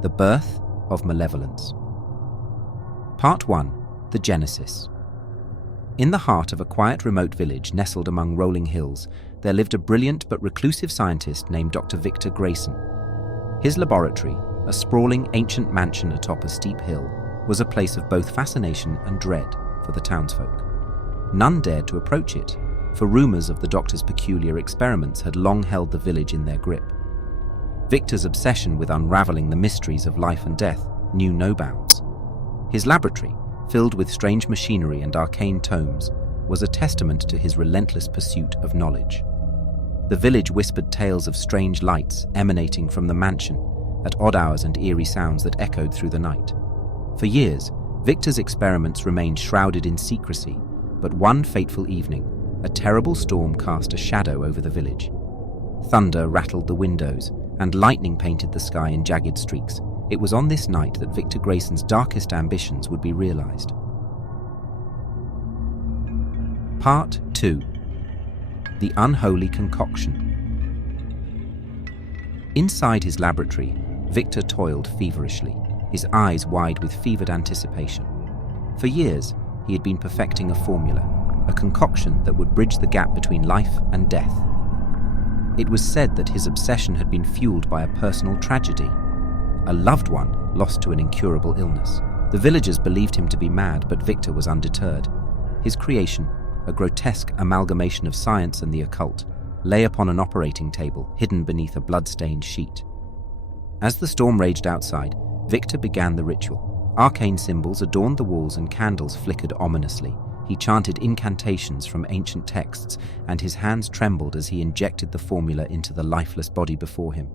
The birth of malevolence. Part 1. The Genesis. In the heart of a quiet remote village nestled among rolling hills, there lived a brilliant but reclusive scientist named Dr. Victor Greyson. His laboratory, a sprawling ancient mansion atop a steep hill, was a place of both fascination and dread for the townsfolk. None dared to approach it, for rumors of the doctor's peculiar experiments had long held the village in their grip. Victor's obsession with unraveling the mysteries of life and death knew no bounds. His laboratory, filled with strange machinery and arcane tomes, was a testament to his relentless pursuit of knowledge. The village whispered tales of strange lights emanating from the mansion, at odd hours and eerie sounds that echoed through the night. For years, Victor's experiments remained shrouded in secrecy, but one fateful evening, a terrible storm cast a shadow over the village. Thunder rattled the windows, and lightning painted the sky in jagged streaks. It was on this night that Victor Greyson's darkest ambitions would be realized. Part 2. The Unholy Concoction. Inside his laboratory, Victor toiled feverishly, his eyes wide with fevered anticipation. For years, he had been perfecting a formula, a concoction that would bridge the gap between life and death. It was said that his obsession had been fueled by a personal tragedy, a loved one lost to an incurable illness. The villagers believed him to be mad, but Victor was undeterred. His creation, a grotesque amalgamation of science and the occult, lay upon an operating table hidden beneath a blood-stained sheet. As the storm raged outside, Victor began the ritual. Arcane symbols adorned the walls and candles flickered ominously. He chanted incantations from ancient texts, and his hands trembled as he injected the formula into the lifeless body before him.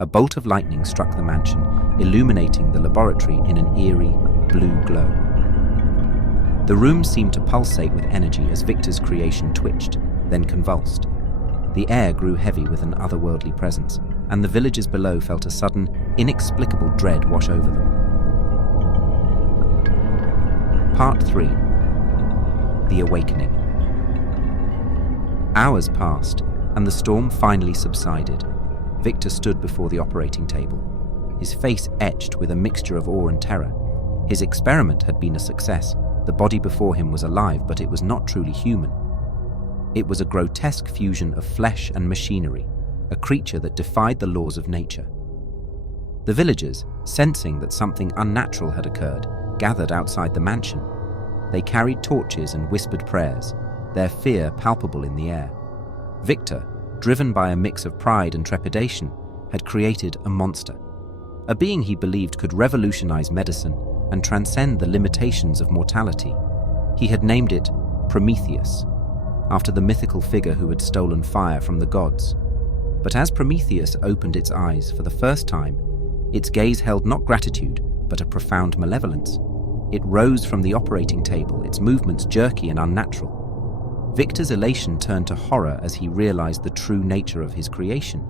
A bolt of lightning struck the mansion, illuminating the laboratory in an eerie, blue glow. The room seemed to pulsate with energy as Victor's creation twitched, then convulsed. The air grew heavy with an otherworldly presence, and the villagers below felt a sudden, inexplicable dread wash over them. Part 3. The Awakening. Hours passed, and the storm finally subsided. Victor stood before the operating table, his face etched with a mixture of awe and terror. His experiment had been a success. The body before him was alive, but it was not truly human. It was a grotesque fusion of flesh and machinery, a creature that defied the laws of nature. The villagers, sensing that something unnatural had occurred, gathered outside the mansion. They carried torches and whispered prayers, their fear palpable in the air. Victor, driven by a mix of pride and trepidation, had created a monster, a being he believed could revolutionize medicine and transcend the limitations of mortality. He had named it Prometheus, after the mythical figure who had stolen fire from the gods. But as Prometheus opened its eyes for the first time, its gaze held not gratitude, but a profound malevolence. It rose from the operating table, its movements jerky and unnatural. Victor's elation turned to horror as he realized the true nature of his creation.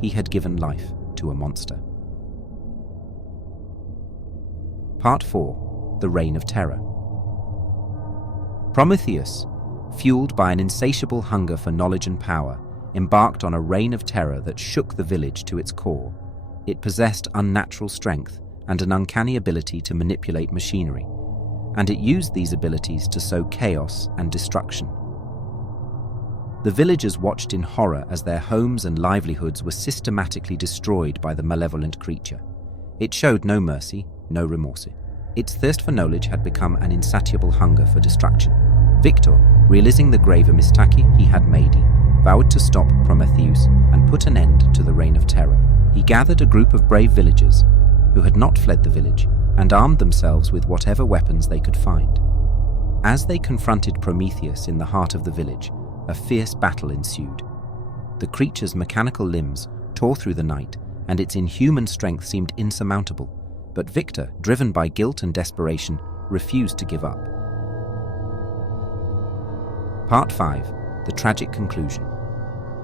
He had given life to a monster. Part 4. The Reign of Terror. Prometheus, fueled by an insatiable hunger for knowledge and power, embarked on a reign of terror that shook the village to its core. It possessed unnatural strength and an uncanny ability to manipulate machinery, and it used these abilities to sow chaos and destruction. The villagers watched in horror as their homes and livelihoods were systematically destroyed by the malevolent creature. It showed no mercy, no remorse. Its thirst for knowledge had become an insatiable hunger for destruction. Victor, realizing the grave mistake he had made, vowed to stop Prometheus and put an end to the reign of terror. He gathered a group of brave villagers who had not fled the village and armed themselves with whatever weapons they could find. As they confronted Prometheus in the heart of the village, a fierce battle ensued. The creature's mechanical limbs tore through the night, and its inhuman strength seemed insurmountable. But Victor, driven by guilt and desperation, refused to give up. Part 5. The Tragic Conclusion.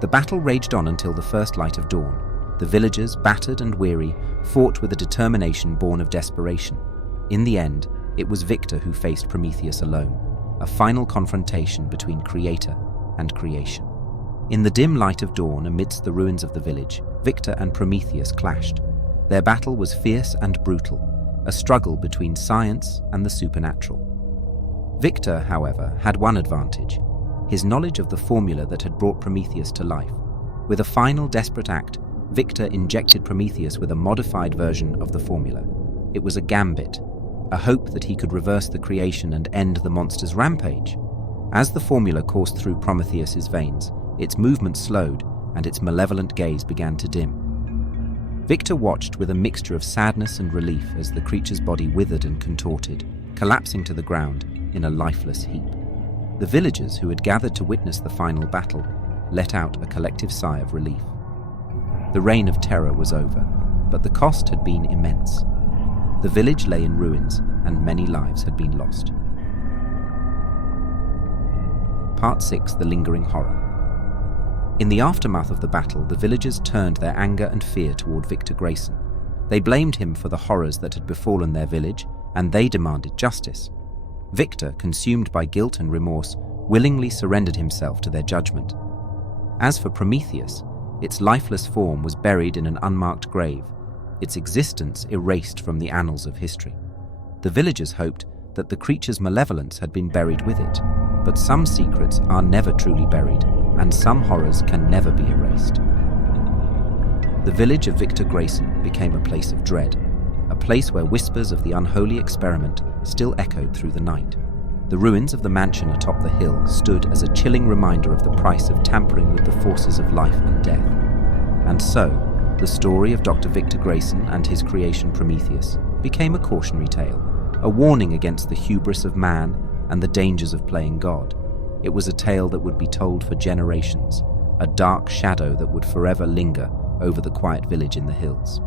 The battle raged on until the first light of dawn. The villagers, battered and weary, fought with a determination born of desperation. In the end, it was Victor who faced Prometheus alone, a final confrontation between creator and creation. In the dim light of dawn amidst the ruins of the village, Victor and Prometheus clashed. Their battle was fierce and brutal, a struggle between science and the supernatural. Victor, however, had one advantage: his knowledge of the formula that had brought Prometheus to life. With a final desperate act, Victor injected Prometheus with a modified version of the formula. It was a gambit, a hope that he could reverse the creation and end the monster's rampage. As the formula coursed through Prometheus's veins, its movement slowed and its malevolent gaze began to dim. Victor watched with a mixture of sadness and relief as the creature's body withered and contorted, collapsing to the ground in a lifeless heap. The villagers who had gathered to witness the final battle let out a collective sigh of relief. The reign of terror was over, but the cost had been immense. The village lay in ruins, and many lives had been lost. Part 6: The Lingering Horror. In the aftermath of the battle, the villagers turned their anger and fear toward Victor Greyson. They blamed him for the horrors that had befallen their village, and they demanded justice. Victor, consumed by guilt and remorse, willingly surrendered himself to their judgment. As for Prometheus, its lifeless form was buried in an unmarked grave, its existence erased from the annals of history. The villagers hoped that the creature's malevolence had been buried with it, but some secrets are never truly buried, and some horrors can never be erased. The village of Victor Greyson became a place of dread, a place where whispers of the unholy experiment still echoed through the night. The ruins of the mansion atop the hill stood as a chilling reminder of the price of tampering with the forces of life and death. And so, the story of Dr. Victor Greyson and his creation Prometheus became a cautionary tale, a warning against the hubris of man and the dangers of playing God. It was a tale that would be told for generations, a dark shadow that would forever linger over the quiet village in the hills.